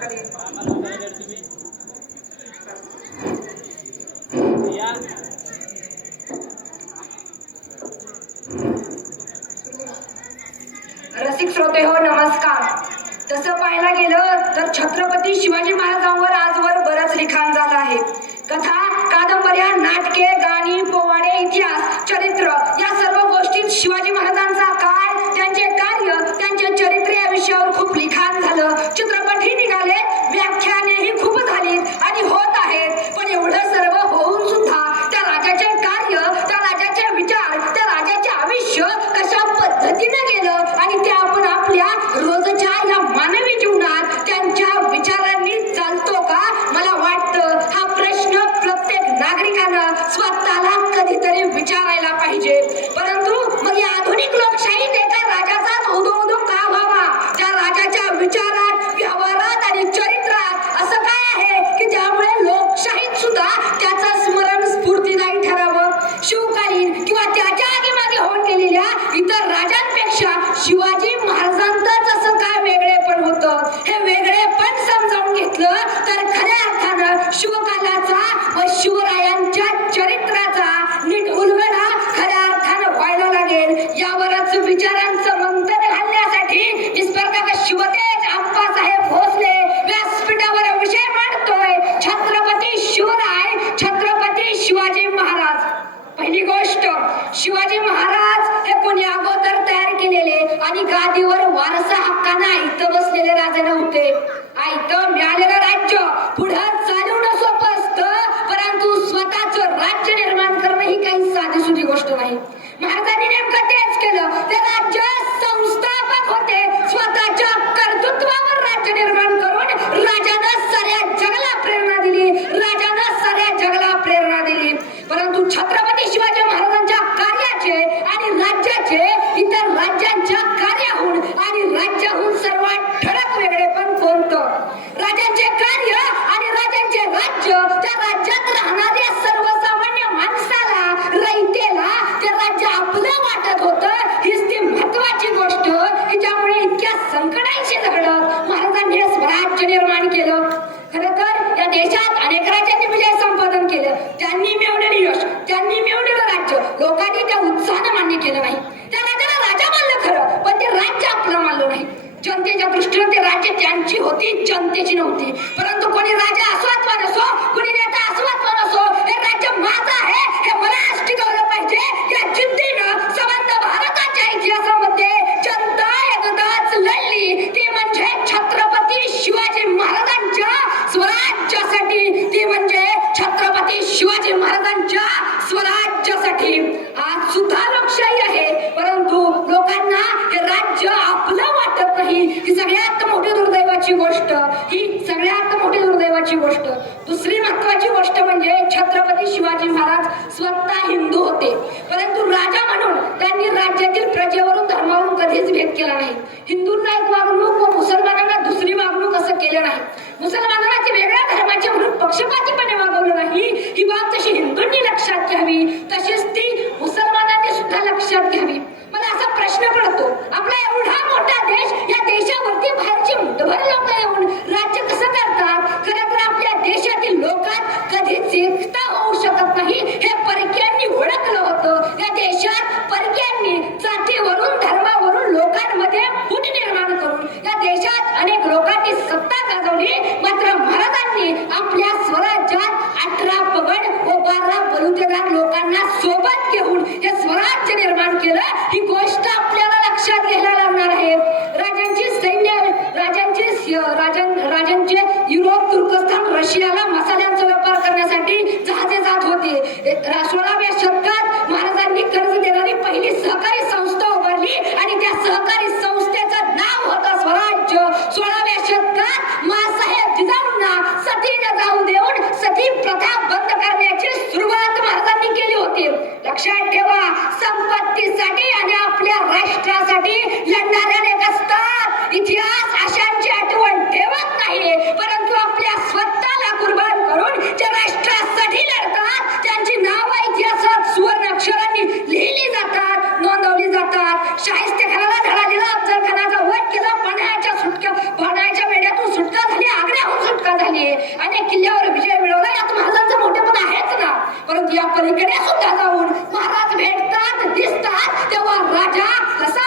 रसिक श्रोते हो, नमस्कार. तसं पाहायला गेलं तर छत्रपती शिवाजी महाराजांवर आजवर बरंच लिखाण झालं आहे. कथा, कादंबऱ्या, नाटके, गाणी, पोवाडे, इतिहास, चरित्र या सर्व गोष्टीत शिवाजी महाराजांचा काळ, त्यांचे कार्य, त्यांचे चरित्र या विषयावर खूप लिखाण झालं. चित्रपटही निघाले, व्याख्यानेही खूप झाली आणि होत आहेत. पण एवढं सर्व होऊन सुद्धा त्या राजाचे कार्य, त्या राजाचे विचार, त्या राजाचे आयुष्य कशा पद्धतीने गेलं आणि ते आपण आपल्या रोजच्या या मानवी जीवनात त्यांच्या विचारांनी चालतो का? मला वाटतं हा प्रश्न प्रत्येक नागरिकानं स्वतःला कधीतरी विचारायला पाहिजे. परंतु मग या आधुनिक लोकशाहीत एका राजाचा उदो का व्हावा? त्या राजाच्या विचारात, व्यवहारात आणि चरित्रात असं काय आहे की ज्यामुळे लोकशाहीत सुद्धा त्याचं स्मरण स्फूर्तीदायी ठरावं? शिवकालीन किंवा त्याच्या आगीमागे होऊन गेलेल्या इतर राजांपेक्षा शिवाजी महाराजांचंच असं काय वेगळेपण होतं? हे वेगळेपण समजावून घेतलं तर खऱ्या अर्थानं शिवकालाचा व शिवरायांच्या चरित्राचा नीट उलगडा खऱ्या अर्थानं व्हायला लागेल. यावरच विचारांचं मंथन घालण्यासाठी निष्पर्धक शिवतेज आप्पासाहेब भोसले व्यासपीठावर विषय मांडतोय, छत्रपती शिवराय, छत्रपती शिवाजी महाराज. पहिली गोष्ट, शिवाजी महाराज हे कोणी अगोदर तयार केलेले आणि गादीवर वारसा हक्काने इथं बसलेले राजे नव्हते. इथं मिळालेलं राज्य पुढं चालवणं सोपं असतं, परंतु स्वतःचं राज्य निर्माण करणं ही काही साधीसुधी गोष्ट नाही. महाराजांनी नेमकं तेच केलं. ते राज्य संस्थापक होते. स्वतःच्या कर्तृत्वावर राज्य निर्माण करून राजानं साऱ्या जगाला प्रेरणा दिली, राजानं साऱ्या जगाला प्रेरणा दिली. परंतु छत्रपती शिवाजी महाराजांच्या कार्याचे आणि राज्याचे इतर राज्यांच्या कार्याहून आणि राज्याहून सर्वात ठळक वेगळेपण कोणतं? राजांचे कार्य आणि राजांचे राज्य, त्या राज्यात राहणाऱ्या सर्वसामान्य माणसाला, रयतेला ते राज्य आपलं वाटत होतं. हीच ती महत्वाची गोष्ट की ज्यामुळे इतक्या संकटांशी लढत महाराजांनी स्वराज्य निर्माण केलं. खरं तर या देशात अनेक राज्यांनी विजय संपादन केलं. त्यांनी मिळवलेले यश, त्यांनी मिळवलेलं राज्य लोकांनी त्या उत्साहानं मान्य केलं नाही. त्या राजाला राजा मानलं खरं, पण ते राज्य आपलं मानलं नाही. जनतेच्या दृष्टीने ते राज्य त्यांची होती, जनतेची नव्हती. परंतु कोणी राजा असो अथवा नसो, कोणी नेता असो अथवा नसो, हे राज्य माझं आहे हे मला आज टिकवलं पाहिजे या जिद्दीनं संबंध भारताच्या इतिहासामध्ये जनता एकदाच लढली. ती म्हणजे छत्रपती शिवाजी महाराजांच्या स्वराज्यासाठी, ती म्हणजे छत्रपती शिवाजी महाराजांच्या स्वराज्यासाठी. आज सुद्धा लोकशाही आहे, परंतु लोकांना हे राज्य आपलं वाटत नाही. ही सगळ्यात मोठी दुर्दैवाची गोष्ट, ही सगळ्यात मोठी दुर्दैवाची गोष्ट. दुसरी महत्वाची गोष्ट म्हणजे छत्रपती शिवाजी महाराज स्वतः हिंदू होते, परंतु राजा म्हणून त्यांनी राज्यातील प्रजेवरून, धर्मावरून कधीच भेद केला नाही. हिंदूंना एक वागणूक व मुसलमानांना दुसरी वागणूक असं केलं नाही. मुसलमानांना ते वेगळ्या धर्माचे म्हणून पक्षपातीपणे वागवलं नाही. ही बाब तशी हिंदूंनी लक्षात घ्यावी, तशीच ती मुसलमानांनी सुद्धा लक्षात घ्यावी. मला असा प्रश्न पडतो, आपला एवढा मोठा देश, या देशावरती बाहेरची मुठभर लोक येऊन राज्य कसं करतात? खरं तर आपल्या देशातील लोकात कधीच एकता होऊ शकत नाही हे परक्यांनी ओळखलं होतं. या देशात परक्यांनी जातीवरून, धर्मावरून लोकांमध्ये फूट निर्माण करून या देशात अनेक लोकांची सत्ता गाजवली. मात्र महाराजांनी आपल्या स्वराज्यात 18 पगड व 12 बलुतेदार लोकांना सोबत घेऊन हे स्वराज्य निर्माण केलं. ही जाऊन महाराज भेटतात दिसतात तेव्हा राजा कसा